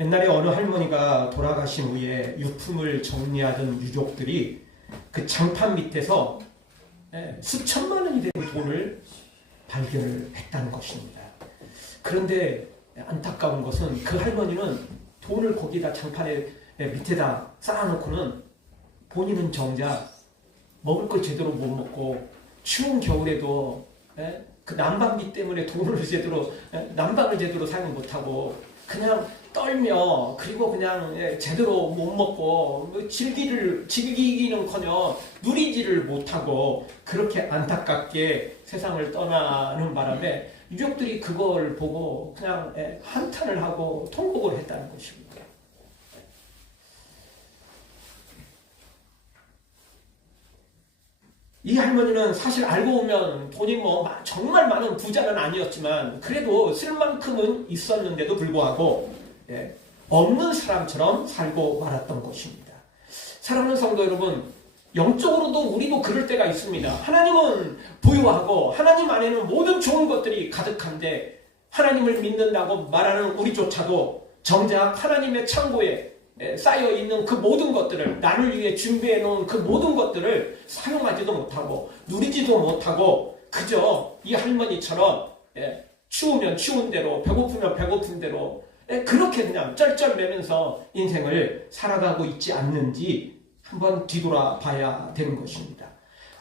옛날에 어느 할머니가 돌아가신 후에 유품을 정리하던 유족들이 그 장판 밑에서 수천만 원이 되는 돈을 발견을 했다는 것입니다. 그런데 안타까운 것은 그 할머니는 돈을 거기다 장판에 밑에다 쌓아놓고는 본인은 정작 먹을 걸 제대로 못 먹고 추운 겨울에도 그 난방비 때문에 돈을 제대로 난방을 제대로 사용 못하고 그냥 떨며 그리고 그냥 제대로 못 먹고 즐기기는커녕 누리지를 못하고 그렇게 안타깝게 세상을 떠나는 바람에 유족들이 그걸 보고 그냥 한탄을 하고 통곡을 했다는 것입니다. 이 할머니는 사실 알고 보면 돈이 정말 많은 부자는 아니었지만 그래도 쓸 만큼은 있었는데도 불구하고 없는 사람처럼 살고 말았던 것입니다. 사랑하는 성도 여러분, 영적으로도 우리도 그럴 때가 있습니다. 하나님은 부유하고 하나님 안에는 모든 좋은 것들이 가득한데 하나님을 믿는다고 말하는 우리조차도 정작 하나님의 창고에 쌓여있는 그 모든 것들을 나를 위해 준비해 놓은 그 모든 것들을 사용하지도 못하고 누리지도 못하고 그저 이 할머니처럼 추우면 추운 대로 배고프면 배고픈 대로 그렇게 그냥 쩔쩔매면서 인생을 살아가고 있지 않는지 한번 뒤돌아봐야 되는 것입니다.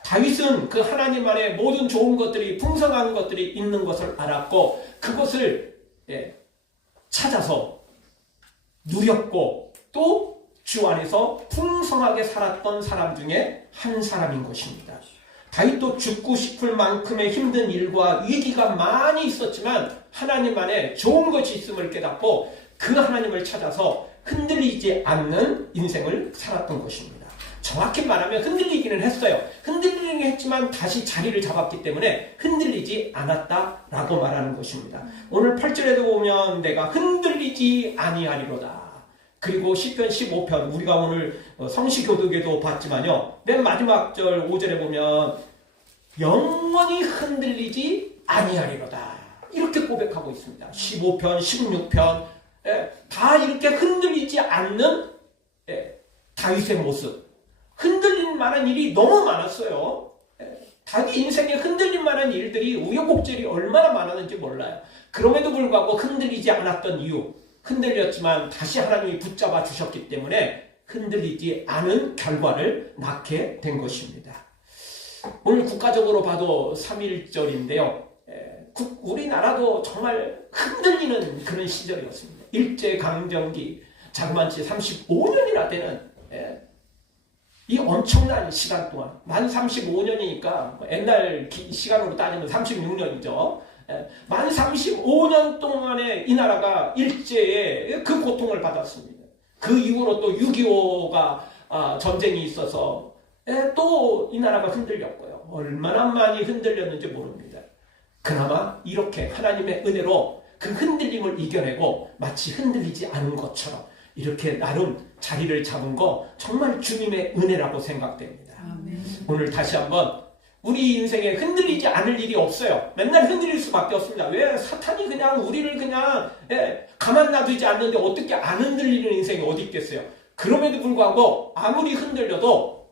다윗은 그 하나님 안에 모든 좋은 것들이 풍성한 것들이 있는 것을 알았고 그것을 찾아서 누렸고 또 주 안에서 풍성하게 살았던 사람 중에 한 사람인 것입니다. 다윗도 죽고 싶을 만큼의 힘든 일과 위기가 많이 있었지만 하나님 안에 좋은 것이 있음을 깨닫고 그 하나님을 찾아서 흔들리지 않는 인생을 살았던 것입니다. 정확히 말하면 흔들리기는 했어요. 흔들리긴 했지만 다시 자리를 잡았기 때문에 흔들리지 않았다라고 말하는 것입니다. 오늘 8절에도 보면 내가 흔들리지 아니하리로다. 그리고 시편 15편 우리가 오늘 성시교독에도 봤지만요. 맨 마지막 절 5절에 보면 영원히 흔들리지 아니하리로다. 이렇게 고백하고 있습니다. 15편, 16편 다 이렇게 흔들리지 않는 다윗의 모습. 흔들릴 만한 일이 너무 많았어요. 다윗 인생에 흔들릴 만한 일들이 우여곡절이 얼마나 많았는지 몰라요. 그럼에도 불구하고 흔들리지 않았던 이유. 흔들렸지만 다시 하나님이 붙잡아 주셨기 때문에 흔들리지 않은 결과를 낳게 된 것입니다. 오늘 국가적으로 봐도 3.1절인데요. 우리나라도 정말 흔들리는 그런 시절이었습니다. 일제강점기 자그만치 35년이나 되는 이 엄청난 시간 동안 만 35년이니까 옛날 시간으로 따지면 36년이죠. 만 35년 동안에 이 나라가 일제에 그 고통을 받았습니다. 그 이후로 또 6.25가 전쟁이 있어서 또 이 나라가 흔들렸고요. 얼마나 많이 흔들렸는지 모릅니다. 그나마 이렇게 하나님의 은혜로 그 흔들림을 이겨내고 마치 흔들리지 않은 것처럼 이렇게 나름 자리를 잡은 거 정말 주님의 은혜라고 생각됩니다. 아멘. 오늘 다시 한번 우리 인생에 흔들리지 않을 일이 없어요. 맨날 흔들릴 수밖에 없습니다. 왜? 사탄이 그냥 우리를 그냥 가만 놔두지 않는데 어떻게 안 흔들리는 인생이 어디 있겠어요. 그럼에도 불구하고 아무리 흔들려도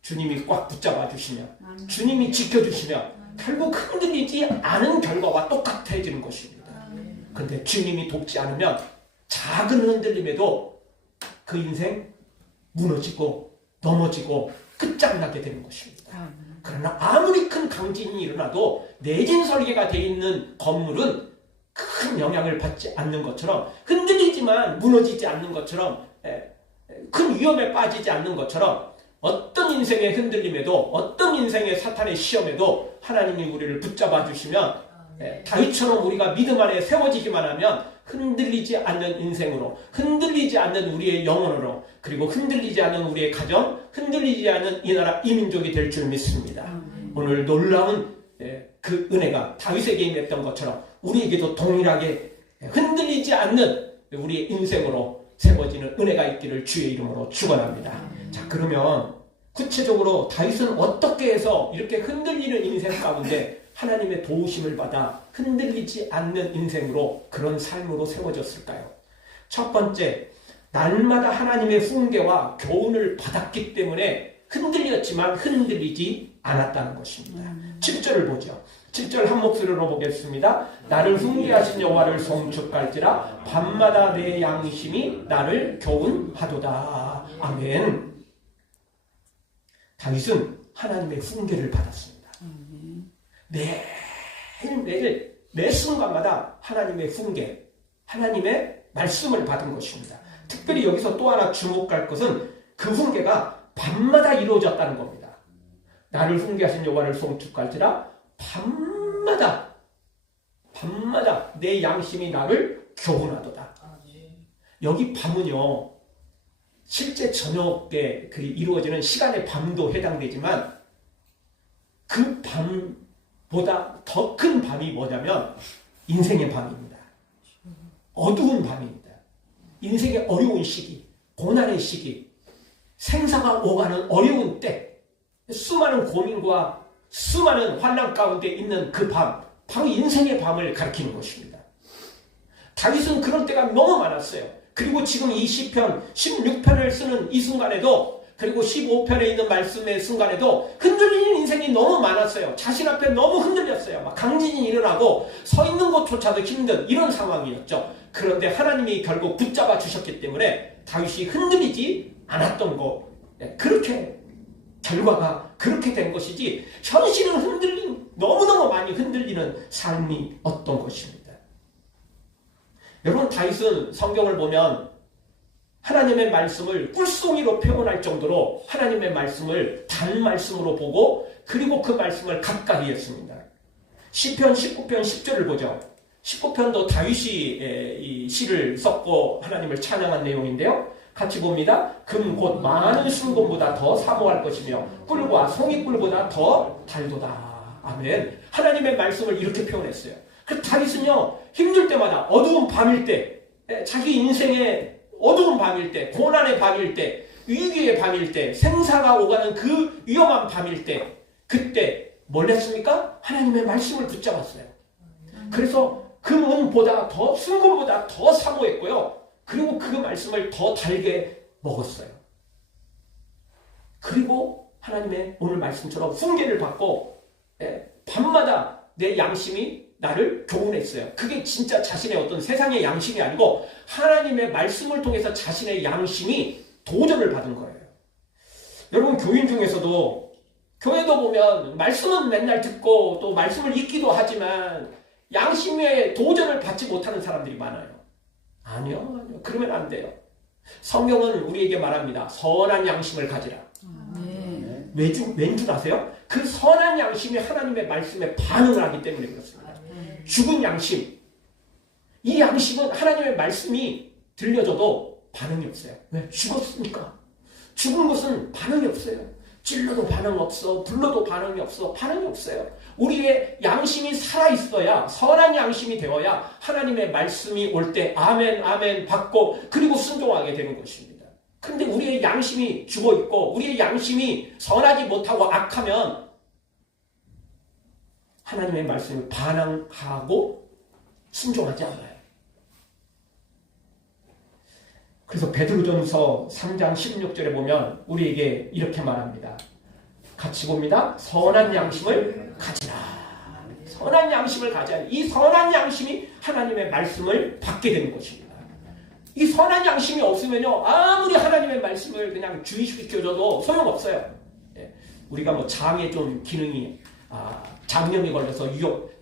주님이 꽉 붙잡아 주시면 주님이 지켜주시면 결국 흔들리지 않은 결과와 똑같아지는 것입니다. 그런데 주님이 돕지 않으면 작은 흔들림에도 그 인생 무너지고 넘어지고 끝장나게 되는 것입니다. 그러나 아무리 큰 강진이 일어나도 내진 설계가 되어 있는 건물은 큰 영향을 받지 않는 것처럼 흔들리지만 무너지지 않는 것처럼 큰 위험에 빠지지 않는 것처럼 어떤 인생의 흔들림에도 어떤 인생의 사탄의 시험에도 하나님이 우리를 붙잡아 주시면 다윗처럼 우리가 믿음 안에 세워지기만 하면 흔들리지 않는 인생으로 흔들리지 않는 우리의 영혼으로 그리고 흔들리지 않는 우리의 가정 흔들리지 않는 이 나라 이 민족이 될 줄 믿습니다. 오늘 놀라운 그 은혜가 다윗에게 임했던 것처럼 우리에게도 동일하게 흔들리지 않는 우리의 인생으로 세워지는 은혜가 있기를 주의 이름으로 축원합니다. 자, 그러면 구체적으로 다윗은 어떻게 해서 이렇게 흔들리는 인생 가운데 하나님의 도우심을 받아 흔들리지 않는 인생으로 그런 삶으로 세워졌을까요? 첫 번째, 날마다 하나님의 훈계와 교훈을 받았기 때문에 흔들렸지만 흔들리지 않았다는 것입니다. 7절을 보죠. 7절 한 목소리로 보겠습니다. 나를 훈계하신 여호와를 송축할지라 밤마다 내 양심이 나를 교훈하도다. 아멘. 다윗은 하나님의 훈계를 받았습니다. 매일 매 순간마다 하나님의 훈계, 하나님의 말씀을 받은 것입니다. 특별히 여기서 또 하나 주목할 것은 그 훈계가 밤마다 이루어졌다는 겁니다. 나를 훈계하신 여호와를 송축할지라 밤마다 내 양심이 나를 교훈하도다. 여기 밤은요, 실제 저녁에 이루어지는 시간의 밤도 해당되지만 그 밤보다 더 큰 밤이 뭐냐면 인생의 밤입니다. 어두운 밤입니다. 인생의 어려운 시기, 고난의 시기, 생사가 오가는 어려운 때, 수많은 고민과 수많은 환난 가운데 있는 그 밤, 바로 인생의 밤을 가리키는 것입니다. 다윗은 그럴 때가 너무 많았어요. 그리고 지금 이 시편 16편을 쓰는 이 순간에도, 그리고 15편에 있는 말씀의 순간에도 흔들리는 인생이 너무 많았어요. 자신 앞에 너무 흔들렸어요. 막 강진이 일어나고 서 있는 것조차도 힘든 이런 상황이었죠. 그런데 하나님이 결국 붙잡아 주셨기 때문에 다윗이 흔들리지 않았던 거, 그렇게 결과가 그렇게 된 것이지, 현실은 너무너무 많이 흔들리는 삶이 어떤 것입니다. 여러분, 다윗은 성경을 보면 하나님의 말씀을 꿀송이로 표현할 정도로 하나님의 말씀을 단말씀으로 보고, 그리고 그 말씀을 가까이 했습니다. 시편 19편 10절을 보죠. 19편도 다윗이 이 시를 썼고 하나님을 찬양한 내용인데요. 같이 봅니다. 금 곧 많은 순금보다 더 사모할 것이며 꿀과 송이꿀보다 더 달도다. 아멘. 하나님의 말씀을 이렇게 표현했어요. 그 다윗은요, 힘들 때마다, 어두운 밤일 때, 자기 인생의 어두운 밤일 때, 고난의 밤일 때, 위기의 밤일 때, 생사가 오가는 그 위험한 밤일 때, 그때 뭘 했습니까? 하나님의 말씀을 붙잡았어요. 그래서 금은보다 더, 순금보다 더 사모했고요. 그리고 그 말씀을 더 달게 먹었어요. 그리고 하나님의 오늘 말씀처럼 훈계를 받고, 밤마다 내 양심이 나를 교훈했어요. 그게 진짜 자신의 어떤 세상의 양심이 아니고 하나님의 말씀을 통해서 자신의 양심이 도전을 받은 거예요. 여러분, 교인 중에서도, 교회도 보면 말씀은 맨날 듣고 또 말씀을 읽기도 하지만 양심의 도전을 받지 못하는 사람들이 많아요. 아니요. 그러면 안 돼요. 성경은 우리에게 말합니다. 선한 양심을 가지라. 왠 줄 아세요? 그 선한 양심이 하나님의 말씀에 반응을 하기 때문에 그렇습니다. 죽은 양심, 이 양심은 하나님의 말씀이 들려줘도 반응이 없어요. 왜? 죽었으니까. 죽은 것은 반응이 없어요. 찔러도 반응 없어, 불러도 반응이 없어, 반응이 없어요. 우리의 양심이 살아있어야, 선한 양심이 되어야 하나님의 말씀이 올 때 아멘 아멘 받고 그리고 순종하게 되는 것입니다. 근데 우리의 양심이 죽어있고 우리의 양심이 선하지 못하고 악하면 하나님의 말씀을 반항하고 순종하지 않아요. 그래서 베드로전서 3장 16절에 보면 우리에게 이렇게 말합니다. 같이 봅니다. 선한 양심을 가지라. 선한 양심을 가져야 해. 이 선한 양심이 하나님의 말씀을 받게 되는 것입니다. 이 선한 양심이 없으면요, 아무리 하나님의 말씀을 그냥 주의시켜줘도 소용없어요. 우리가 뭐 장에 좀 기능이 장염이 걸려서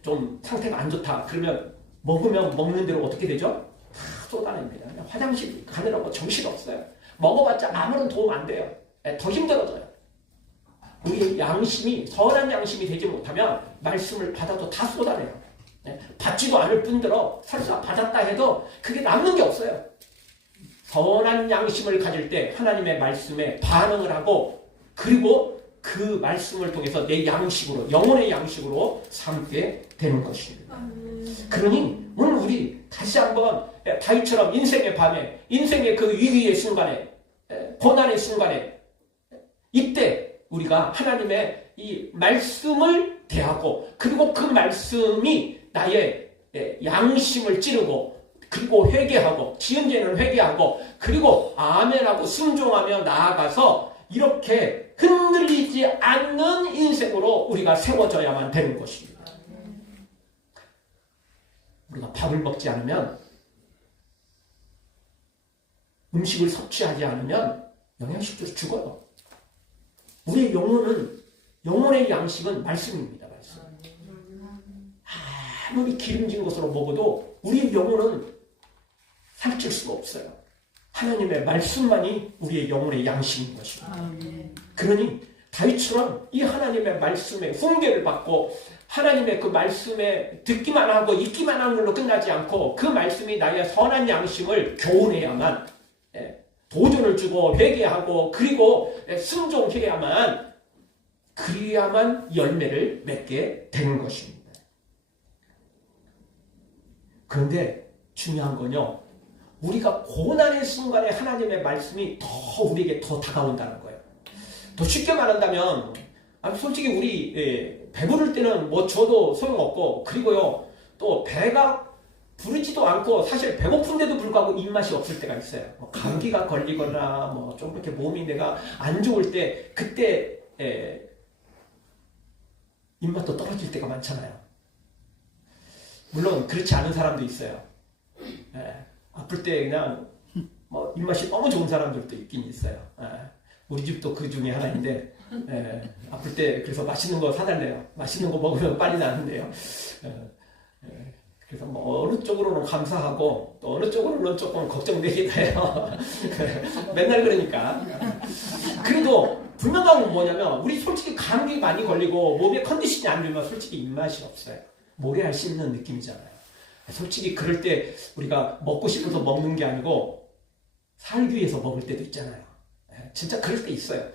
좀 상태가 안 좋다 그러면 먹는 대로 어떻게 되죠? 다 쏟아냅니다. 그냥 화장실 가느라고 정신없어요. 먹어봤자 아무런 도움 안 돼요. 더 힘들어져요. 우리의 양심이 선한 양심이 되지 못하면 말씀을 받아도 다 쏟아내요. 받지도 않을 뿐더러 설사 받았다 해도 그게 남는 게 없어요. 선한 양심을 가질 때 하나님의 말씀에 반응을 하고 그리고 그 말씀을 통해서 내 양식으로, 영혼의 양식으로 삼게 되는 것입니다. 그러니 오늘 우리 다시 한번 다윗처럼 인생의 밤에, 인생의 그 위기의 순간에, 고난의 순간에, 이때 우리가 하나님의 이 말씀을 대하고 그리고 그 말씀이 나의 양심을 찌르고 그리고 회개하고 지은 죄는 회개하고 그리고 아멘하고 순종하며 나아가서 이렇게 흔들리지 않는 인생으로 우리가 세워져야만 되는 것입니다. 우리가 밥을 먹지 않으면, 음식을 섭취하지 않으면 영양실조로 죽어요. 우리의 영혼의 양식은 말씀입니다. 말씀. 아무리 기름진 것으로 먹어도 우리의 영혼은 살찔 수가 없어요. 하나님의 말씀만이 우리의 영혼의 양식인 것입니다. 그러니 다윗처럼 이 하나님의 말씀에 훈계를 받고 하나님의 그 말씀에 듣기만 하고 읽기만 하는 걸로 끝나지 않고 그 말씀이 나의 선한 양심을 교훈해야만, 도전을 주고 회개하고 그리고 순종해야만, 그래야만 열매를 맺게 되는 것입니다. 그런데 중요한 건요, 우리가 고난의 순간에 하나님의 말씀이 더 우리에게 더 다가온다는 거예요. 더 쉽게 말한다면, 솔직히 우리 배부를 때는 뭐 줘도 소용없고, 그리고요 또 배가 부르지도 않고 사실 배고픈데도 불구하고 입맛이 없을 때가 있어요. 뭐 감기가 걸리거나 뭐 좀 이렇게 몸이 내가 안 좋을 때, 그때 입맛도 떨어질 때가 많잖아요. 물론 그렇지 않은 사람도 있어요. 아플 때 그냥 뭐 입맛이 너무 좋은 사람들도 있긴 있어요. 우리 집도 그 중에 하나인데, 아플 때 그래서 맛있는 거 사달래요. 맛있는 거 먹으면 빨리 나는데요. 그래서 뭐 어느 쪽으로는 감사하고 또 어느 쪽으로는 조금 걱정되기도 해요. 맨날 그러니까. 그래도 분명한 건 뭐냐면, 우리 솔직히 감기 많이 걸리고 몸에 컨디션이 안 좋으면 솔직히 입맛이 없어요. 모래알 씹는 느낌이잖아요. 솔직히 그럴 때 우리가 먹고 싶어서 먹는 게 아니고 살기 위해서 먹을 때도 있잖아요. 진짜 그럴 때 있어요.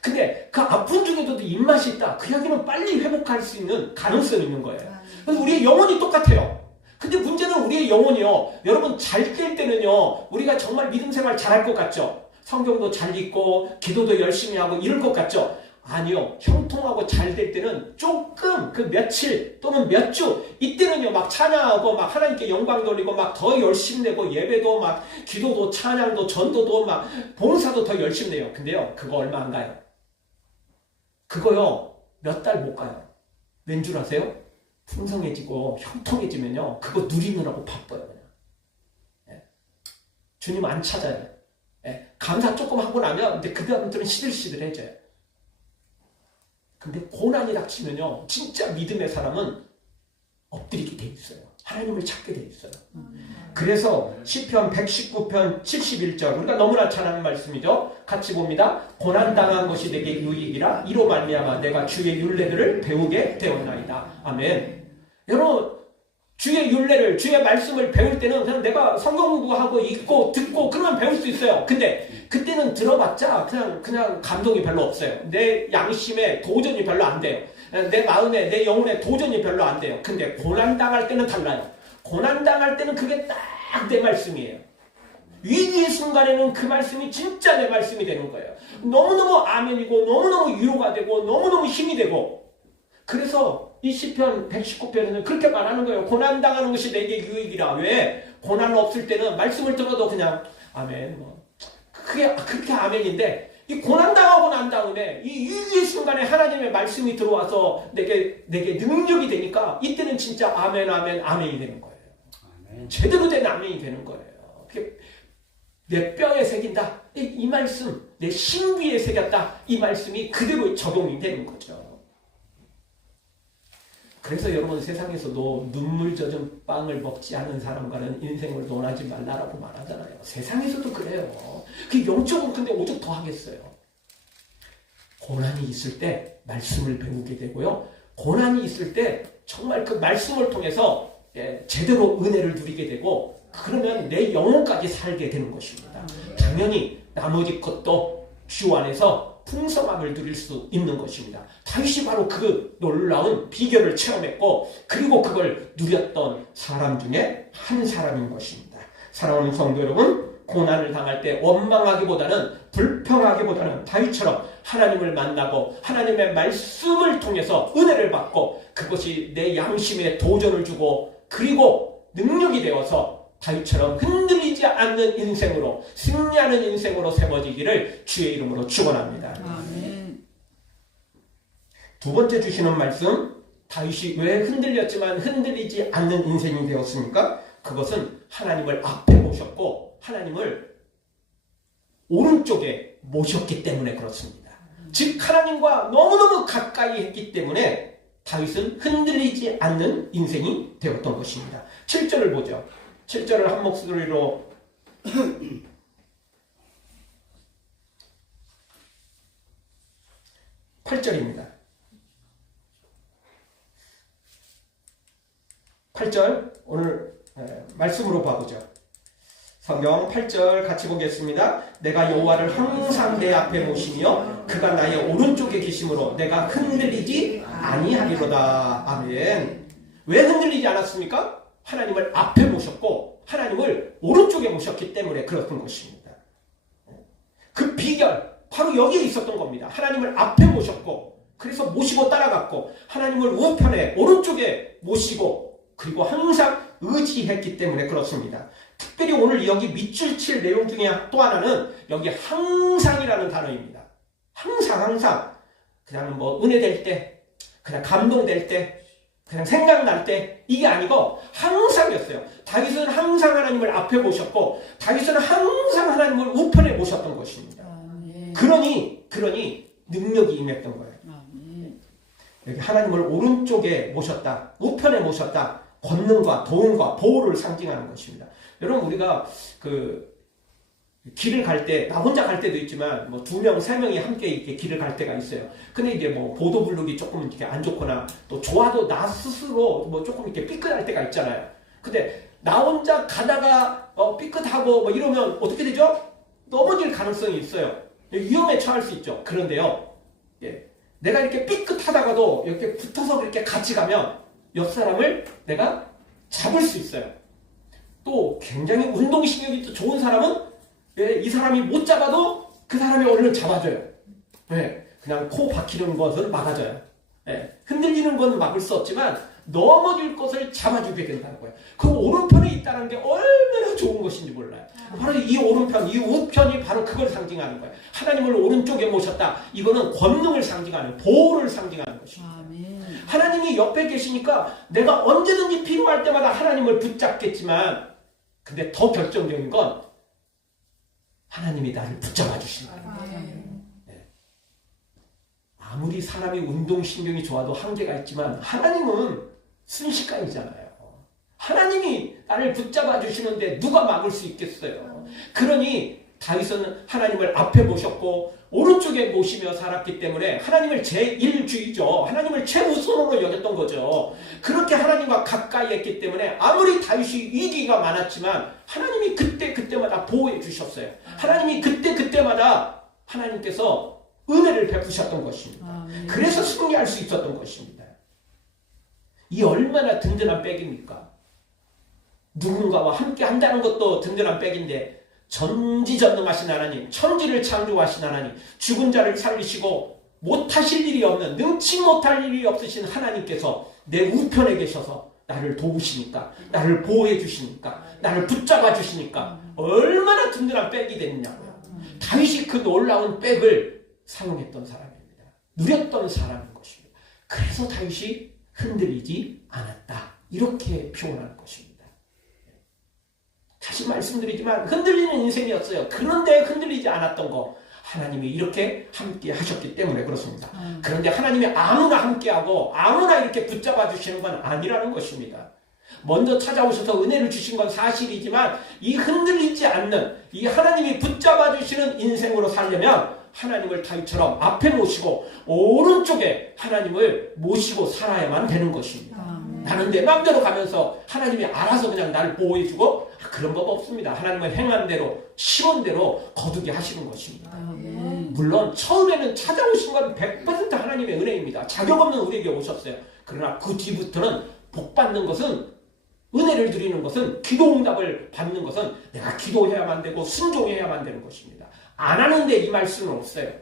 근데 그 아픈 중에도 입맛이 있다. 그 이야기는 빨리 회복할 수 있는 가능성이 있는 거예요. 그래서 우리의 영혼이 똑같아요. 근데 문제는 우리의 영혼이요, 여러분 잘 될 때는요, 우리가 정말 믿음 생활 잘할 것 같죠? 성경도 잘 읽고 기도도 열심히 하고 이럴 것 같죠? 아니요. 형통하고 잘 될 때는 조금 그 며칠 또는 몇 주, 이때는요 막 찬양하고 막 하나님께 영광 돌리고 막 더 열심히 내고 예배도 막 기도도 찬양도 전도도 막 봉사도 더 열심히 내요. 근데요 그거 얼마 안 가요. 그거요 몇 달 못 가요. 왠 줄 아세요? 풍성해지고 형통해지면요 그거 누리느라고 바빠요. 그냥. 주님 안 찾아요. 감사 조금 하고 나면 이제 그 다음부터는 시들시들해져요. 근데 고난이 닥치면요 진짜 믿음의 사람은 엎드리게 돼 있어요. 하나님을 찾게 돼 있어요. 그래서 시편 119편 71절, 우리가 너무나 잘 아는 말씀이죠. 같이 봅니다. 고난당한 것이 내게 유익이라 이로 말미암아 내가 주의 율례들을 배우게 되었나이다. 아멘. 여러분, 주의 율례를, 주의 말씀을 배울 때는 그냥 내가 성경 공부하고 읽고 듣고 그러면 배울 수 있어요. 근데 그때는 들어봤자 그냥 감동이 별로 없어요. 내 양심에 도전이 별로 안 돼요. 내 마음에, 내 영혼에 도전이 별로 안 돼요. 근데 고난당할 때는 달라요. 고난당할 때는 그게 딱 내 말씀이에요. 위기의 순간에는 그 말씀이 진짜 내 말씀이 되는 거예요. 너무너무 아멘이고 너무너무 위로가 되고 너무너무 힘이 되고, 그래서 이 시편 119편에는 그렇게 말하는 거예요. 고난당하는 것이 내게 유익이라. 왜? 고난 없을 때는 말씀을 들어도 그냥 아멘, 뭐 그게 그렇게 아멘인데, 이 고난당하고 난 다음에 이 위기의 순간에 하나님의 말씀이 들어와서 내게 능력이 되니까 이때는 진짜 아멘 아멘 아멘이 되는 거예요. 아멘. 제대로 된 아멘이 되는 거예요. 내 뼈에 새긴다. 이 말씀, 내 심기에 새겼다. 이 말씀이 그대로 적용이 되는 거죠. 그래서 여러분, 세상에서도 눈물 젖은 빵을 먹지 않은 사람과는 인생을 논하지 말라라고 말하잖아요. 세상에서도 그래요. 그 영적으로 근데 오죽 더 하겠어요. 고난이 있을 때 말씀을 배우게 되고요. 고난이 있을 때 정말 그 말씀을 통해서 제대로 은혜를 누리게 되고, 그러면 내 영혼까지 살게 되는 것입니다. 당연히 나머지 것도 주 안에서 풍성함을 누릴 수 있는 것입니다. 다윗이 바로 그 놀라운 비결을 체험했고, 그리고 그걸 누렸던 사람 중에 한 사람인 것입니다. 사랑하는 성도 여러분, 고난을 당할 때 원망하기보다는, 불평하기보다는 다윗처럼 하나님을 만나고 하나님의 말씀을 통해서 은혜를 받고, 그것이 내 양심에 도전을 주고 그리고 능력이 되어서 다윗처럼 흔들리지 않는 인생으로, 승리하는 인생으로 세워지기를 주의 이름으로 축원합니다. 아멘. 두 번째 주시는 말씀, 다윗이 왜 흔들렸지만 흔들리지 않는 인생이 되었습니까? 그것은 하나님을 앞에 모셨고 하나님을 오른쪽에 모셨기 때문에 그렇습니다. 즉 하나님과 너무너무 가까이 했기 때문에 다윗은 흔들리지 않는 인생이 되었던 것입니다. 7절을 보죠. 7절을 한 목소리로 8절입니다. 8절 오늘 말씀으로 봐보죠. 성경 8절 같이 보겠습니다. 내가 여호와를 항상 내 앞에 모시며 그가 나의 오른쪽에 계심으로 내가 흔들리지 아니하리로다. 아멘. 왜 흔들리지 않았습니까? 하나님을 앞에 모셨고 하나님을 오른쪽에 모셨기 때문에 그렇던 것입니다. 그 비결 바로 여기에 있었던 겁니다. 하나님을 앞에 모셨고 그래서 모시고 따라갔고 하나님을 우편에 오른쪽에 모시고 그리고 항상 의지했기 때문에 그렇습니다. 특별히 오늘 여기 밑줄 칠 내용 중에 또 하나는 여기 항상이라는 단어입니다. 항상 그냥 뭐 은혜될 때 그냥 감동될 때 그냥 생각날 때 이게 아니고 항상이었어요. 다윗은 항상 하나님을 앞에 모셨고 다윗은 항상 하나님을 우편에 모셨던 것입니다. 그러니 능력이 임했던 거예요. 여기 하나님을 오른쪽에 모셨다, 우편에 모셨다, 권능과 도움과 보호를 상징하는 것입니다. 여러분 우리가 그 길을 갈 때 나 혼자 갈 때도 있지만 뭐 2명, 3명이 함께 이렇게 길을 갈 때가 있어요. 근데 이게 뭐 보도블록이 조금 이렇게 안 좋거나 또 좋아도 나 스스로 뭐 조금 이렇게 삐끗할 때가 있잖아요. 근데 나 혼자 가다가 삐끗하고 뭐 이러면 어떻게 되죠? 넘어질 가능성이 있어요. 위험에 처할 수 있죠. 그런데요, 내가 이렇게 삐끗하다가도 이렇게 붙어서 이렇게 같이 가면 옆 사람을 내가 잡을 수 있어요. 또 굉장히 운동신경이 또 좋은 사람은 이 사람이 못 잡아도 그 사람이 얼른 잡아줘요. 그냥 코 박히는 것을 막아줘요. 흔들리는 건 막을 수 없지만 넘어질 것을 잡아주게 된다는 거예요. 그 오른편에 있다는 게 얼마나 좋은 것인지 몰라요. 바로 이 오른편, 이 우편이 바로 그걸 상징하는 거예요. 하나님을 오른쪽에 모셨다. 이거는 권능을 상징하는, 보호를 상징하는 것입니다. 하나님이 옆에 계시니까 내가 언제든지 필요할 때마다 하나님을 붙잡겠지만 근데 더 결정적인 건 하나님이 나를 붙잡아 주시는 거예요. 아무리 사람이 운동신경이 좋아도 한계가 있지만 하나님은 순식간이잖아요. 하나님이 나를 붙잡아 주시는데 누가 막을 수 있겠어요. 그러니 다윗은 하나님을 앞에 모셨고 오른쪽에 모시며 살았기 때문에 하나님을 제1주의죠. 하나님을 최우선으로 여겼던 거죠. 그렇게 하나님과 가까이 했기 때문에 아무리 다윗이 위기가 많았지만 하나님이 그때마다 보호해 주셨어요. 하나님이 그때마다 하나님께서 은혜를 베푸셨던 것입니다. 그래서 승리할 수 있었던 것입니다. 이 얼마나 든든한 백입니까? 누군가와 함께 한다는 것도 든든한 백인데 전지전능하신 하나님, 천지를 창조하신 하나님, 죽은 자를 살리시고 못하실 일이 없는, 능치 못할 일이 없으신 하나님께서 내 우편에 계셔서 나를 도우시니까, 나를 보호해 주시니까, 나를 붙잡아 주시니까 얼마나 든든한 백이 됐느냐고요. 다윗이 그 놀라운 백을 사용했던 사람입니다. 누렸던 사람인 것입니다. 그래서 다윗이 흔들리지 않았다. 이렇게 표현하는 것입니다. 다시 말씀드리지만 흔들리는 인생이었어요. 그런데 흔들리지 않았던 거 하나님이 이렇게 함께 하셨기 때문에 그렇습니다. 그런데 하나님이 아무나 함께하고 아무나 이렇게 붙잡아 주시는 건 아니라는 것입니다. 먼저 찾아오셔서 은혜를 주신 건 사실이지만 이 흔들리지 않는 이 하나님이 붙잡아 주시는 인생으로 살려면 하나님을 다윗처럼 앞에 모시고 오른쪽에 하나님을 모시고 살아야만 되는 것입니다. 나는 내 마음대로 가면서 하나님이 알아서 그냥 나를 보호해주고 그런 법 없습니다. 하나님은 행한 대로 시원 대로 거두게 하시는 것입니다. 물론 처음에는 찾아오신 건 100% 하나님의 은혜입니다. 자격 없는 우리에게 오셨어요. 그러나 그 뒤부터는 복 받는 것은, 은혜를 드리는 것은, 기도 응답을 받는 것은 내가 기도해야만 되고 순종해야만 되는 것입니다. 안 하는데 이 말씀은 없어요.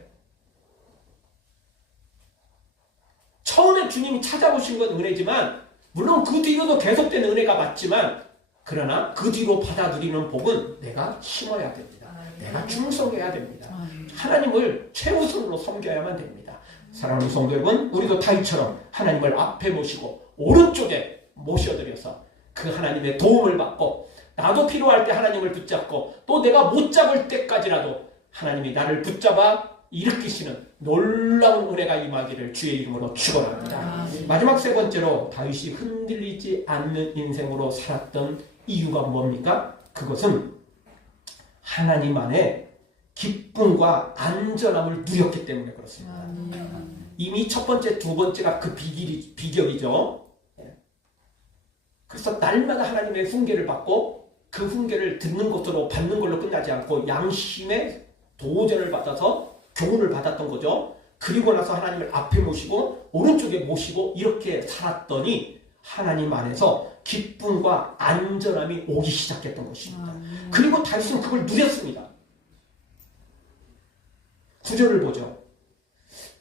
처음에 주님이 찾아오신 건 은혜지만 물론 그 뒤로도 계속된 은혜가 맞지만 그러나 그 뒤로 받아들이는 복은 내가 심어야 됩니다. 내가 충성해야 됩니다. 하나님을 최우선으로 섬겨야만 됩니다. 사랑하는 성도 여러분, 우리도 다윗처럼 하나님을 앞에 모시고 오른쪽에 모셔드려서 그 하나님의 도움을 받고 나도 필요할 때 하나님을 붙잡고 또 내가 못 잡을 때까지라도 하나님이 나를 붙잡아 일으키시는 놀라운 은혜가 임하기를 주의 이름으로 축원합니다. 마지막 세 번째로 다윗이 흔들리지 않는 인생으로 살았던 이유가 뭡니까? 그것은 하나님 안에 기쁨과 안전함을 누렸기 때문에 그렇습니다. 이미 첫 번째, 두 번째가 그 비결이죠. 그래서 날마다 하나님의 훈계를 받고 그 훈계를 듣는 것으로 받는 걸로 끝나지 않고 양심의 도전을 받아서 교훈을 받았던 거죠. 그리고 나서 하나님을 앞에 모시고 오른쪽에 모시고 이렇게 살았더니 하나님 안에서 기쁨과 안전함이 오기 시작했던 것입니다. 그리고 다윗은 그걸 누렸습니다. 9절을 보죠.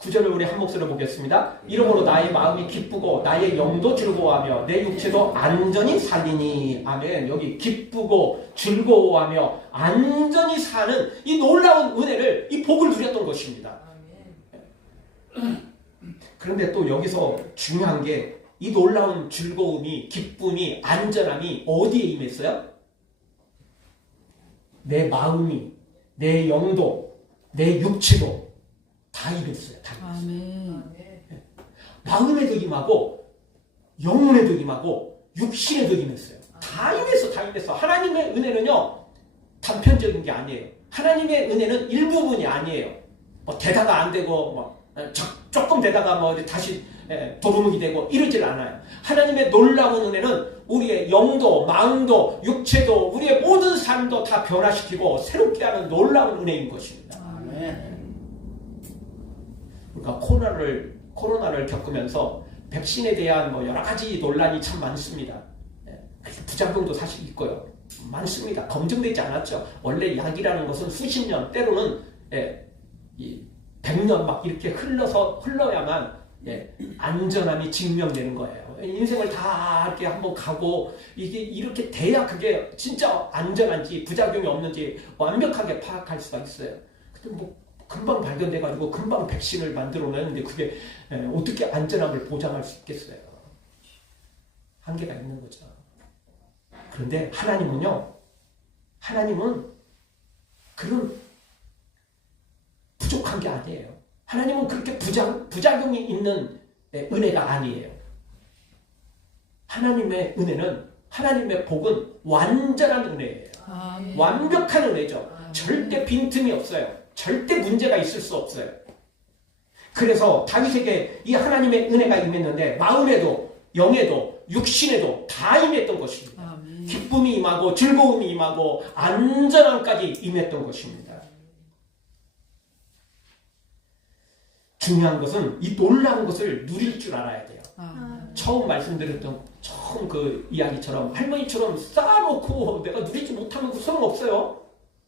9절을 우리 한 목소리로 보겠습니다. 이러므로 나의 마음이 기쁘고 나의 영도 즐거워하며 내 육체도 안전히 살리니. 아멘. 여기 기쁘고 즐거워하며 안전히 사는 이 놀라운 은혜를, 이 복을 누렸던 것입니다. 그런데 또 여기서 중요한 게 이 놀라운 즐거움이, 기쁨이, 안전함이 어디에 임했어요? 내 마음이, 내 영도, 내 육체도 다 임했어요. 다 임했어요. 마음에도 임하고 영혼에도 임하고 육신에도 임했어요. 다 임했어. 다 임했어. 하나님의 은혜는요, 단편적인 게 아니에요. 하나님의 은혜는 일부분이 아니에요. 뭐 되다가 안 되고 뭐 조금 되다가 뭐 다시 도루묵이 되고 이러질 않아요. 하나님의 놀라운 은혜는 우리의 영도, 마음도, 육체도, 우리의 모든 삶도 다 변화시키고 새롭게 하는 놀라운 은혜인 것입니다. 그러니까 코로나를 겪으면서 백신에 대한 뭐 여러 가지 논란이 참 많습니다. 부작용도 사실 있고요. 많습니다. 검증되지 않았죠. 원래 약이라는 것은 수십 년, 때로는 100년 막 이렇게 흘러야만 안전함이 증명되는 거예요. 인생을 다 이렇게 한번 가고 이게 이렇게 돼야 그게 진짜 안전한지 부작용이 없는지 완벽하게 파악할 수가 있어요. 근데 뭐 금방 발견돼가지고 금방 백신을 만들어내는데 그게 어떻게 안전함을 보장할 수 있겠어요? 한계가 있는 거죠. 그런데 하나님은 그런 부족한 게 아니에요. 하나님은 그렇게 부작용이 있는 은혜가 아니에요. 하나님의 은혜는, 하나님의 복은 완전한 은혜예요. 완벽한 은혜죠. 절대 빈틈이 없어요. 절대 문제가 있을 수 없어요. 그래서 다윗에게 이 하나님의 은혜가 임했는데 마음에도 영에도 육신에도 다 임했던 것입니다. 기쁨이 임하고 즐거움이 임하고 안전함까지 임했던 것입니다. 중요한 것은 이 놀라운 것을 누릴 줄 알아야 돼요. 처음 말씀드렸던 처음 그 이야기처럼 할머니처럼 쌓아놓고 내가 누리지 못하면 소용없어요.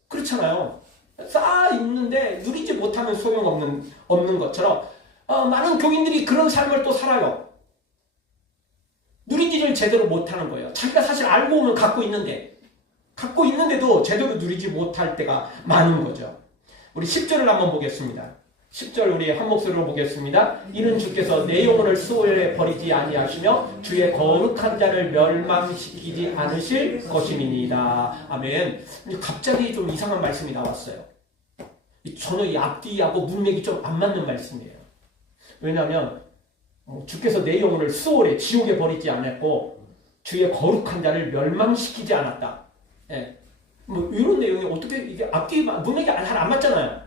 그렇잖아요. 쌓아있는데 누리지 못하면 소용없는 것처럼 많은 교인들이 그런 삶을 또 살아요. 누리지를 제대로 못하는 거예요. 자기가 사실 알고 보면 갖고 있는데도 제대로 누리지 못할 때가 많은 거죠. 우리 10절을 한번 보겠습니다. 10절 우리 한 목소리로 보겠습니다. 이는 주께서 내 영혼을 수월에 버리지 아니하시며 주의 거룩한 자를 멸망시키지 않으실 것임이니이다. 아멘. 갑자기 좀 이상한 말씀이 나왔어요. 저는 이 앞뒤하고 문맥이 좀 안 맞는 말씀이에요. 왜냐하면 주께서 내 영혼을 수월에, 지옥에 버리지 않았고 주의 거룩한 자를 멸망시키지 않았다. 뭐 이런 내용이 어떻게 이게 앞뒤 문맥이 잘 안 맞잖아요.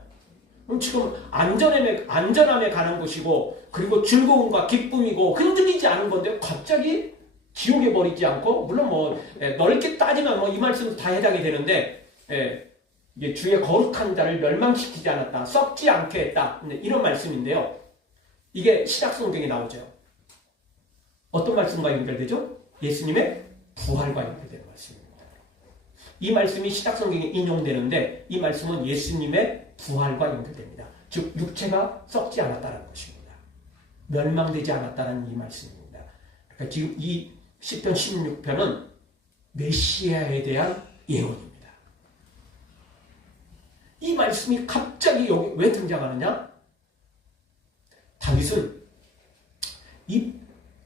그럼 지금 안전함에 가는 것이고 그리고 즐거움과 기쁨이고 흔들리지 않은 건데 갑자기 지옥에 버리지 않고, 물론 뭐 넓게 따지면 뭐 이 말씀도 다 해당이 되는데 이게 주의 거룩한 자를 멸망시키지 않았다, 썩지 않게 했다, 이런 말씀인데요. 이게 신약성경에 나오죠. 어떤 말씀과 연결되죠? 예수님의 부활과 연결되는 말씀입니다. 이 말씀이 신약성경에 인용되는데 이 말씀은 예수님의 부활과 연결됩니다. 즉 육체가 썩지 않았다는 것입니다. 멸망되지 않았다는 이 말씀입니다. 그러니까 지금 이 시편 16편은 메시아에 대한 예언입니다. 이 말씀이 갑자기 여기 왜 등장하느냐? 다윗은 이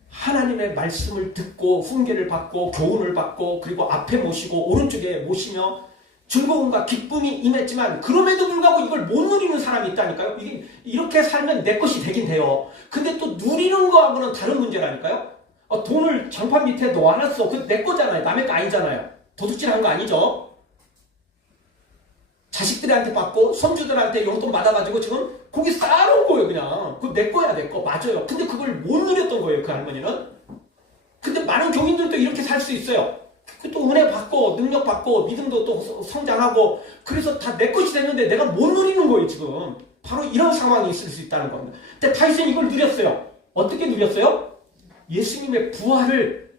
하나님의 말씀을 듣고 훈계를 받고 교훈을 받고 그리고 앞에 모시고 오른쪽에 모시며 즐거움과 기쁨이 임했지만 그럼에도 불구하고 이걸 못 누리는 사람이 있다니까요. 이렇게 살면 내 것이 되긴 돼요. 근데 또 누리는 거하고는 다른 문제라니까요. 돈을 장판 밑에 놓아놨어. 그 내 거잖아요. 남의 거 아니잖아요. 도둑질한 거 아니죠. 자식들한테 받고 손주들한테 용돈 받아가지고 지금 고기 쌓아놓은 거예요. 그냥 그거 내 거야, 내 거. 맞아요. 근데 그걸 못 누렸던 거예요, 그 할머니는. 근데 많은 교인들도 이렇게 살 수 있어요. 또 은혜 받고 능력 받고 믿음도 또 성장하고 그래서 다 내 것이 됐는데 내가 못 누리는 거예요, 지금. 바로 이런 상황이 있을 수 있다는 겁니다. 근데 다윗은 이걸 누렸어요. 어떻게 누렸어요? 예수님의 부활을,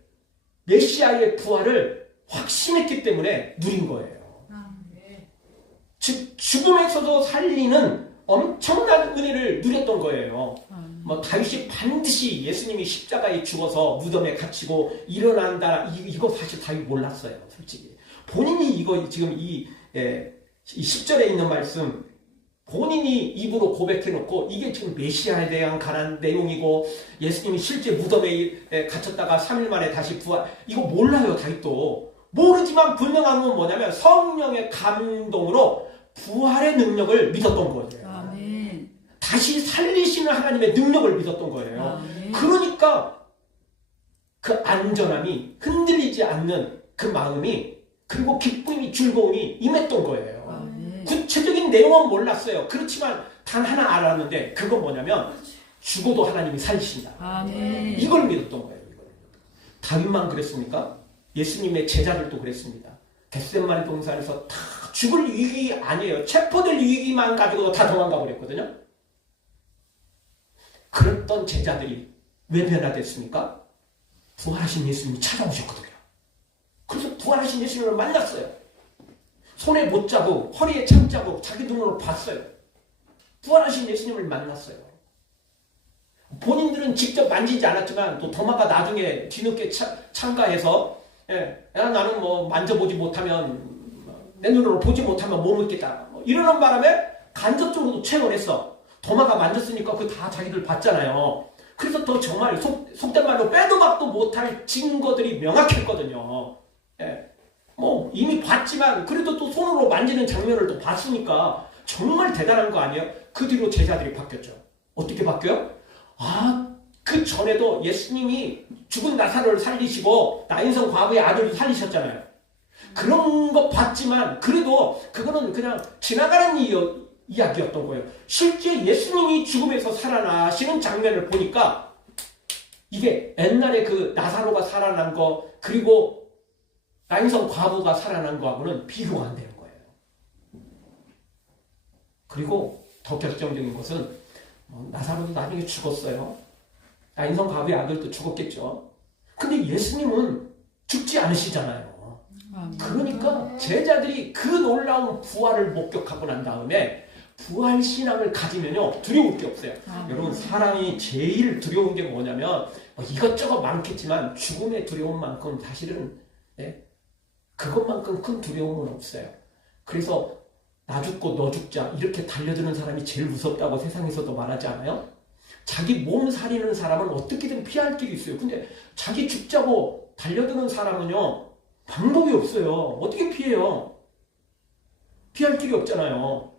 메시아의 부활을 확신했기 때문에 누린 거예요. 즉 죽음에서도 살리는 엄청난 은혜를 누렸던 거예요. 다윗이 반드시 예수님이 십자가에 죽어서 무덤에 갇히고 일어난다, 이거 사실 다윗 몰랐어요, 솔직히. 본인이 이거 지금 이 10절에 있는 말씀 본인이 입으로 고백해놓고 이게 지금 메시아에 대한 관한 내용이고 예수님이 실제 무덤에 갇혔다가 3일 만에 다시 부활, 이거 몰라요, 다윗도. 모르지만 분명한 건 뭐냐면 성령의 감동으로 부활의 능력을 믿었던 거예요. 아멘. 다시 살리시는 하나님의 능력을 믿었던 거예요. 아멘. 그러니까 그 안전함이, 흔들리지 않는 그 마음이, 그리고 기쁨이, 즐거움이 임했던 거예요. 아멘. 구체적인 내용은 몰랐어요. 그렇지만 단 하나 알았는데 그건 뭐냐면 죽어도 하나님이 살리신다. 아멘. 이걸 믿었던 거예요. 다윗만 그랬습니까? 예수님의 제자들도 그랬습니다. 겟세마네 동산에서 다 죽을 위기 아니에요. 체포될 위기만 가지고도 다 도망가 버렸거든요. 그랬던 제자들이 왜 변화됐습니까? 부활하신 예수님이 찾아오셨거든요. 그래서 부활하신 예수님을 만났어요. 손에 못 자국, 허리에 참 자국 자기 눈으로 봤어요. 부활하신 예수님을 만났어요. 본인들은 직접 만지지 않았지만 또 도마가 나중에 뒤늦게 참가해서 나는 뭐 만져보지 못하면, 내 눈으로 보지 못하면 못 믿겠다, 이러는 바람에 간접적으로도 체험을 했어. 도마가 만졌으니까 그 다 자기들 봤잖아요. 그래서 더 정말 속된 말로 빼도 박도 못할 증거들이 명확했거든요. 이미 봤지만 그래도 또 손으로 만지는 장면을 또 봤으니까 정말 대단한 거 아니에요? 그 뒤로 제자들이 바뀌었죠. 어떻게 바뀌어요? 그 전에도 예수님이 죽은 나사로를 살리시고 나인성 과부의 아들을 살리셨잖아요. 그런 거 봤지만 그래도 그거는 그냥 지나가는 이야기였던 거예요. 실제 예수님이 죽음에서 살아나시는 장면을 보니까 이게 옛날에 그 나사로가 살아난 거 그리고 나인성 과부가 살아난 거하고는 비교가 안 되는 거예요. 그리고 더 결정적인 것은 나사로도 나중에 죽었어요. 나인성 과부의 아들도 죽었겠죠. 근데 예수님은 죽지 않으시잖아요. 그러니까 제자들이 그 놀라운 부활을 목격하고 난 다음에 부활 신앙을 가지면요 두려울 게 없어요. 여러분, 사람이 제일 두려운 게 뭐냐면 이것저것 많겠지만 죽음의 두려움만큼 사실은 그것만큼 큰 두려움은 없어요. 그래서 나 죽고 너 죽자 이렇게 달려드는 사람이 제일 무섭다고 세상에서도 말하지 않아요? 자기 몸 살리는 사람은 어떻게든 피할 길이 있어요. 근데 자기 죽자고 달려드는 사람은요 방법이 없어요. 어떻게 피해요? 피할 길이 없잖아요.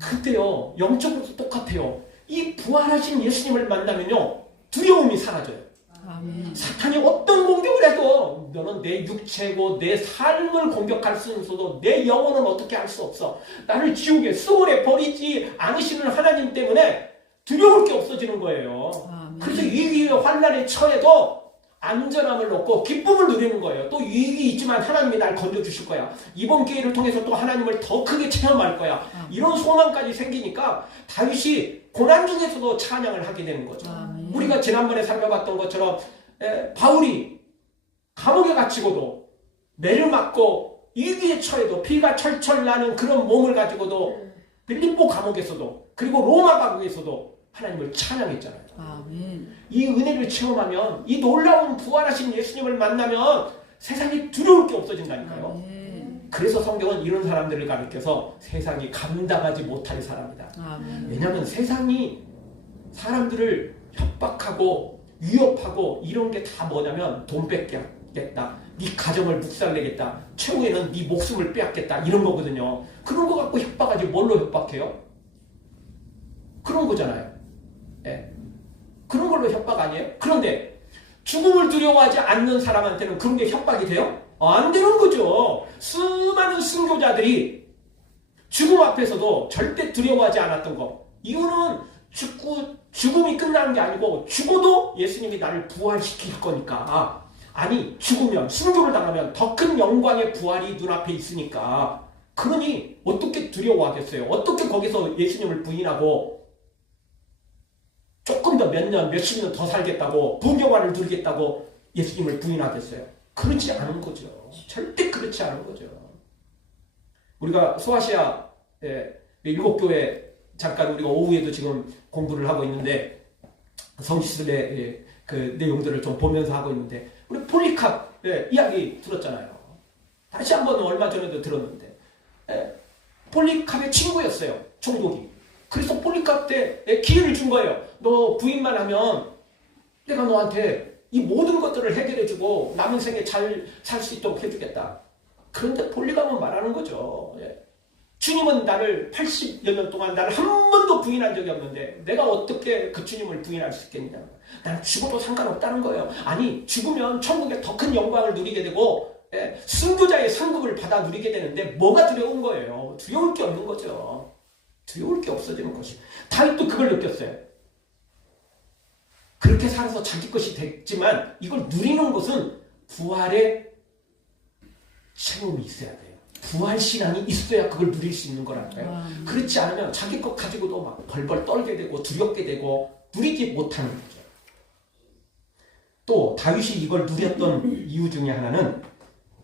그때요 영적으로도 똑같아요. 이 부활하신 예수님을 만나면요 두려움이 사라져요. 아멘. 사탄이 어떤 공격을 해도 너는 내 육체고 내 삶을 공격할 수는 있어도 내 영혼은 어떻게 할 수 없어. 나를 지옥에 수월에 버리지 않으시는 하나님 때문에 두려울 게 없어지는 거예요. 아멘. 그래서 위기의 환난에 처해도 안전함을 얻고 기쁨을 누리는 거예요. 또 위기 있지만 하나님이 날 건져주실 거야. 이번 기회를 통해서 또 하나님을 더 크게 체험할 거야. 이런 소망까지 생기니까 다윗이 고난 중에서도 찬양을 하게 되는 거죠. 우리가 지난번에 살펴봤던 것처럼 바울이 감옥에 갇히고도 매를 맞고 위기에 처해도 피가 철철 나는 그런 몸을 가지고도 빌립보 감옥에서도 그리고 로마 감옥에서도 하나님을 찬양했잖아요. 아멘. 이 은혜를 체험하면, 이 놀라운 부활하신 예수님을 만나면 세상이 두려울 게 없어진다니까요. 아멘. 그래서 성경은 이런 사람들을 가리켜서 세상이 감당하지 못할 사람이다. 아멘. 왜냐하면 세상이 사람들을 협박하고 위협하고 이런 게 다 뭐냐면 돈 뺏겠다, 네 가정을 묵살내겠다, 최후에는 네 목숨을 빼앗겠다, 이런 거거든요. 그런 거 갖고 협박하지 뭘로 협박해요? 그런 거잖아요. 예. 그런 걸로 협박 아니에요? 그런데 죽음을 두려워하지 않는 사람한테는 그런 게 협박이 돼요? 안 되는 거죠. 수많은 순교자들이 죽음 앞에서도 절대 두려워하지 않았던 거. 이유는 죽음이 끝나는 게 아니고 죽어도 예수님이 나를 부활시킬 거니까. 아니, 죽으면, 순교를 당하면 더 큰 영광의 부활이 눈앞에 있으니까. 그러니 어떻게 두려워하겠어요? 어떻게 거기서 예수님을 부인하고 조금 더 몇 년, 몇십 년 더 살겠다고, 부경화를 누리겠다고 예수님을 부인하겠어요? 그렇지 않은 거죠. 절대 그렇지 않은 거죠. 우리가 소아시아 일곱 교회 잠깐 우리가 오후에도 지금 공부를 하고 있는데 성지순례 그 내용들을 좀 보면서 하고 있는데 우리 폴리캅 이야기 들었잖아요. 다시 한번 얼마 전에도 들었는데 폴리캅의 친구였어요. 총독이. 그래서 폴리캅한테 기회를 준 거예요. 너 부인만 하면 내가 너한테 이 모든 것들을 해결해주고 남은 생에 잘 살 수 있도록 해주겠다. 그런데 폴리캅은 말하는 거죠. 주님은 나를 80여 년 동안 나를 한 번도 부인한 적이 없는데 내가 어떻게 그 주님을 부인할 수 있겠냐. 나는 죽어도 상관없다는 거예요. 아니, 죽으면 천국에 더 큰 영광을 누리게 되고 순교자의 상급을 받아 누리게 되는데 뭐가 두려운 거예요. 두려울 게 없는 거죠. 두려울 게 없어지는 것이. 다윗도 그걸 느꼈어요. 그렇게 살아서 자기 것이 됐지만 이걸 누리는 것은 부활의 체험이 있어야 돼요. 부활 신앙이 있어야 그걸 누릴 수 있는 거랄까요. 그렇지 않으면 자기 것 가지고도 막 벌벌 떨게 되고 두렵게 되고 누리지 못하는 거죠. 또 다윗이 이걸 누렸던 이유 중에 하나는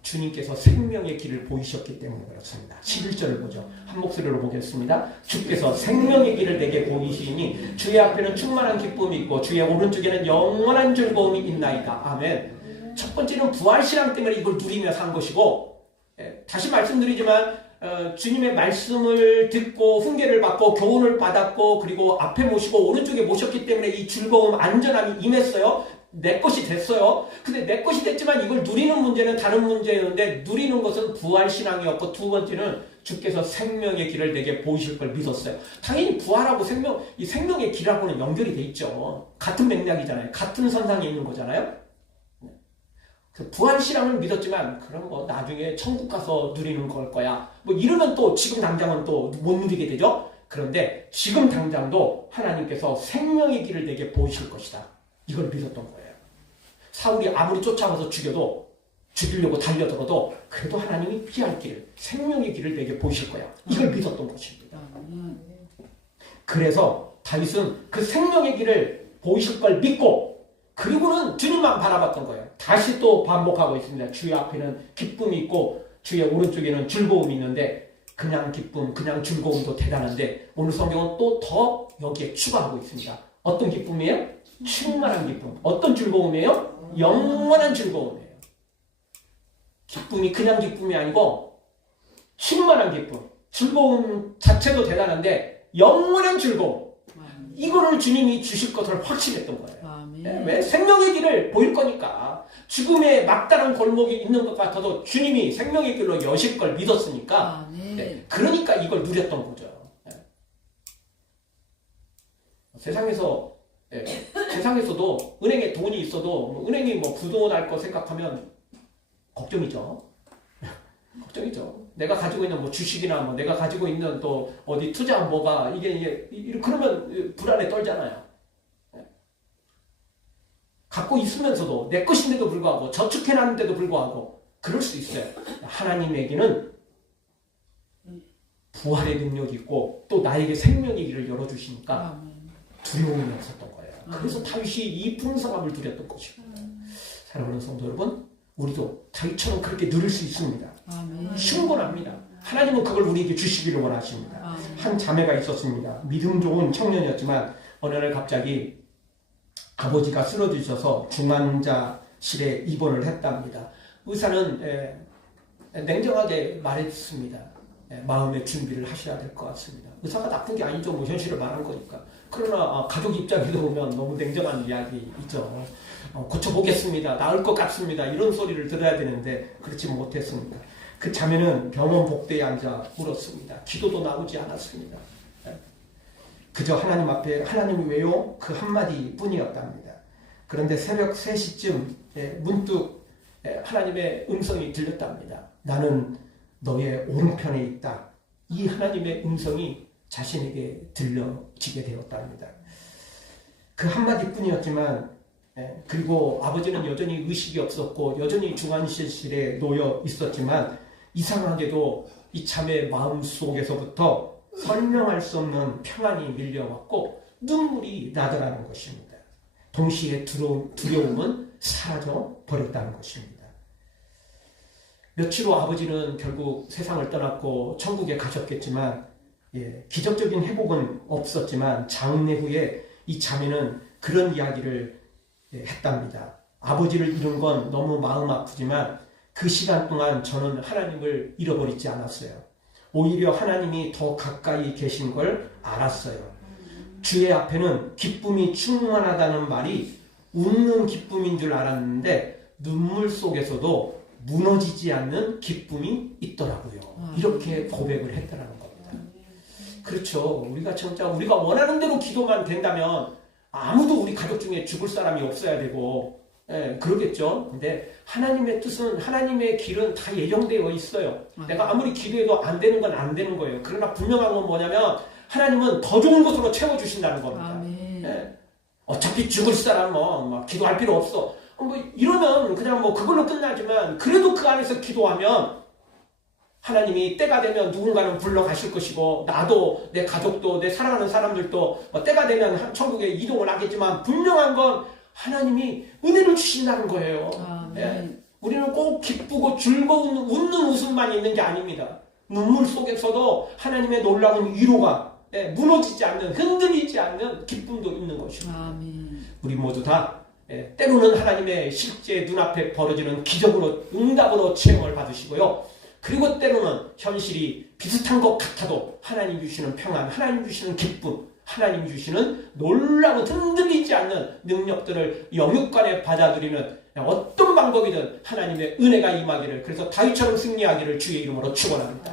주님께서 생명의 길을 보이셨기 때문에 그렇습니다. 11절을 보죠. 한 목소리로 보겠습니다. 주께서 생명의 길을 내게 보이시니 주의 앞에는 충만한 기쁨이 있고 주의 오른쪽에는 영원한 즐거움이 있나이다. 아멘. 첫 번째는 부활신앙 때문에 이걸 누리며 산 것이고, 다시 말씀드리지만 주님의 말씀을 듣고 훈계를 받고 교훈을 받았고 그리고 앞에 모시고 오른쪽에 모셨기 때문에 이 즐거움, 안전함이 임했어요. 내 것이 됐어요. 근데 내 것이 됐지만 이걸 누리는 문제는 다른 문제였는데 누리는 것은 부활신앙이었고 두 번째는 주께서 생명의 길을 내게 보이실 걸 믿었어요. 당연히 부활하고 이 생명의 길하고는 연결이 돼 있죠. 같은 맥락이잖아요. 같은 선상에 있는 거잖아요. 부활신앙을 믿었지만 그럼 뭐 나중에 천국 가서 누리는 걸 거야. 뭐 이러면 또 지금 당장은 또 못 누리게 되죠. 그런데 지금 당장도 하나님께서 생명의 길을 내게 보이실 것이다. 이걸 믿었던 거예요. 사울이 아무리 쫓아와서 죽이려고 달려들어도 그래도 하나님이 피할 길, 생명의 길을 내게 보이실 거야. 이걸 믿었던 것입니다. 그래서 다윗은 그 생명의 길을 보이실 걸 믿고 그리고는 주님만 바라봤던 거예요. 다시 또 반복하고 있습니다. 주의 앞에는 기쁨이 있고 주의 오른쪽에는 즐거움이 있는데 그냥 기쁨, 그냥 즐거움도 대단한데 오늘 성경은 또 더 여기에 추가하고 있습니다. 어떤 기쁨이에요? 충만한 기쁨. 어떤 즐거움이에요? 영원한 즐거움이에요. 기쁨이 그냥 기쁨이 아니고 충만한 기쁨. 즐거움 자체도 대단한데 영원한 즐거움. 이거를 주님이 주실 것을 확신했던 거예요. 왜? 생명의 길을 보일 거니까. 죽음의 막다른 골목이 있는 것 같아도 주님이 생명의 길로 여실 걸 믿었으니까. 그러니까 이걸 누렸던 거죠. 세상에서도 은행에 돈이 있어도 은행이 뭐 부도날 거 생각하면 걱정이죠. 걱정이죠. 내가 가지고 있는 뭐 주식이나 뭐 내가 가지고 있는 또 어디 투자한 뭐가 이게 그러면 불안에 떨잖아요. 갖고 있으면서도 내 것인데도 불구하고 저축해놨는데도 불구하고 그럴 수 있어요. 하나님에게는 부활의 능력이 있고 또 나에게 생명의 길을 열어주시니까 두려움이 없었던 거예요. 그래서 다윗이 이 풍성함을 누렸던 것이고 사랑하는 성도 여러분, 우리도 다윗처럼 그렇게 누릴 수 있습니다. 충분합니다. 하나님은 그걸 우리에게 주시기를 원하십니다. 한 자매가 있었습니다. 믿음 좋은 청년이었지만 어느 날 갑자기 아버지가 쓰러지셔서 중환자실에 입원을 했답니다. 의사는 냉정하게 말했습니다. 마음의 준비를 하셔야 될 것 같습니다. 의사가 나쁜 게 아니죠. 뭐 현실을 말한 거니까. 그러나 가족 입장에서 보면 너무 냉정한 이야기이죠. 고쳐보겠습니다. 나을 것 같습니다. 이런 소리를 들어야 되는데 그렇지 못했습니다. 그 자매는 병원 복대에 앉아 울었습니다. 기도도 나오지 않았습니다. 그저 하나님 앞에 하나님이 왜요? 그 한마디 뿐이었답니다. 그런데 새벽 3시쯤 문득 하나님의 음성이 들렸답니다. 나는 너의 오른편에 있다. 이 하나님의 음성이 자신에게 들려지게 되었답니다. 그 한마디 뿐이었지만 그리고 아버지는 여전히 의식이 없었고 여전히 중환자실에 놓여 있었지만 이상하게도 이 자매의 마음속에서부터 설명할 수 없는 평안이 밀려왔고 눈물이 나더라는 것입니다. 동시에 두려움은 사라져 버렸다는 것입니다. 며칠 후 아버지는 결국 세상을 떠났고 천국에 가셨겠지만 기적적인 회복은 없었지만 장례 후에 이 자매는 그런 이야기를 했답니다. 아버지를 잃은 건 너무 마음 아프지만 그 시간 동안 저는 하나님을 잃어버리지 않았어요. 오히려 하나님이 더 가까이 계신 걸 알았어요. 주의 앞에는 기쁨이 충만하다는 말이 웃는 기쁨인 줄 알았는데 눈물 속에서도 무너지지 않는 기쁨이 있더라고요. 이렇게 고백을 했다는 겁니다. 그렇죠. 우리가 원하는 대로 기도만 된다면 아무도 우리 가족 중에 죽을 사람이 없어야 되고 그러겠죠. 근데 하나님의 뜻은 하나님의 길은 다 예정되어 있어요. 내가 아무리 기도해도 안 되는 건 안 되는 거예요. 그러나 분명한 건 뭐냐면 하나님은 더 좋은 것으로 채워주신다는 겁니다. 어차피 죽을 사람 뭐 기도할 필요 없어. 이러면 그냥 그걸로 끝나지만 그래도 그 안에서 기도하면 하나님이 때가 되면 누군가는 불러가실 것이고 나도 내 가족도 내 사랑하는 사람들도 때가 되면 천국에 이동을 하겠지만 분명한 건 하나님이 은혜를 주신다는 거예요. 우리는 꼭 기쁘고 즐거운 웃는 웃음만 있는 게 아닙니다. 눈물 속에서도 하나님의 놀라운 위로가 무너지지 않는 흔들리지 않는 기쁨도 있는 것입니다. 우리 모두 다 때로는 하나님의 실제 눈앞에 벌어지는 기적으로 응답으로 체험을 받으시고요. 그리고 때로는 현실이 비슷한 것 같아도 하나님 주시는 평안, 하나님 주시는 기쁨, 하나님 주시는 놀라운 흔들리지 않는 능력들을 영육간에 받아들이는 어떤 방법이든 하나님의 은혜가 임하기를, 그래서 다윗처럼 승리하기를 주의 이름으로 축원합니다.